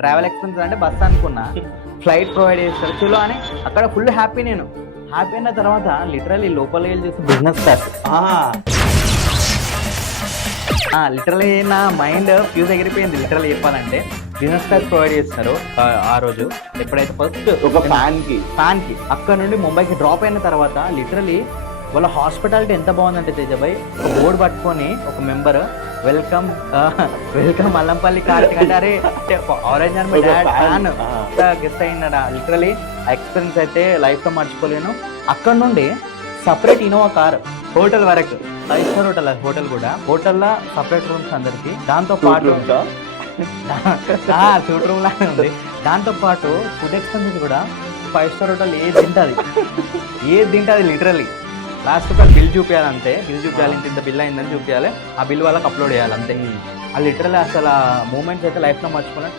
Travel expenses అంటే bus అనుకున్నా, flight provide చేస్తారు చలో అని అక్కడ ఫుల్ హ్యాపీ. నేను హ్యాపీ అయిన తర్వాత లిటరలీ లోపల వెళ్ళి చూసి బిజినెస్ క్లాస్. లిటరలీ నా మైండ్ ఫ్యూజ్ ఎగిరిపోయింది. లిటరలీ చెప్పాలంటే బిజినెస్ క్లాస్ ప్రొవైడ్ చేస్తున్నారు ఆ రోజు. ఎప్పుడైతే ఫస్ట్ ఒక ఫ్యాన్ కి అక్కడ నుండి ముంబైకి డ్రాప్ అయిన తర్వాత లిటరలీ వాళ్ళ హాస్పిటాలిటీ ఎంత బాగుందంటే తేజబాయ్, ఒక బోర్డు పట్టుకొని ఒక మెంబర్ వెల్కమ్ అల్లంపల్లి కార్తిక్ అంటారే orange and my dad fan guest అయినాడా. లిటరలీ ఆ ఎక్స్పీరియన్స్ అయితే లైఫ్ లో మర్చిపోలేను. అక్కడ నుండి సపరేట్ ఇనోవా కార్ హోటల్ వరకు, 5 స్టార్ హోటల్ కూడా, హోటల్లో సపరేట్ రూమ్స్ అందరికి, దాంతో పాటు సూట్ రూమ్ లానే ఉంది. దాంతో పాటు ఫుడ్ ఎక్స్పెన్సెస్ కూడా 5 స్టార్ హోటల్ ఏది తింటుంది లిటరలీ. లాస్ట్ ఒక బిల్ చూపించాలి అంతే, బిల్ చూపించాలి ఇంత బిల్ అయిందని చూపించాలి, ఆ బిల్ వాళ్ళకి అప్లోడ్ చేయాలి అంతే. ఆ లిటరలీ అసలు ఆ మూమెంట్స్ అయితే లైఫ్లో మర్చిపోయినా.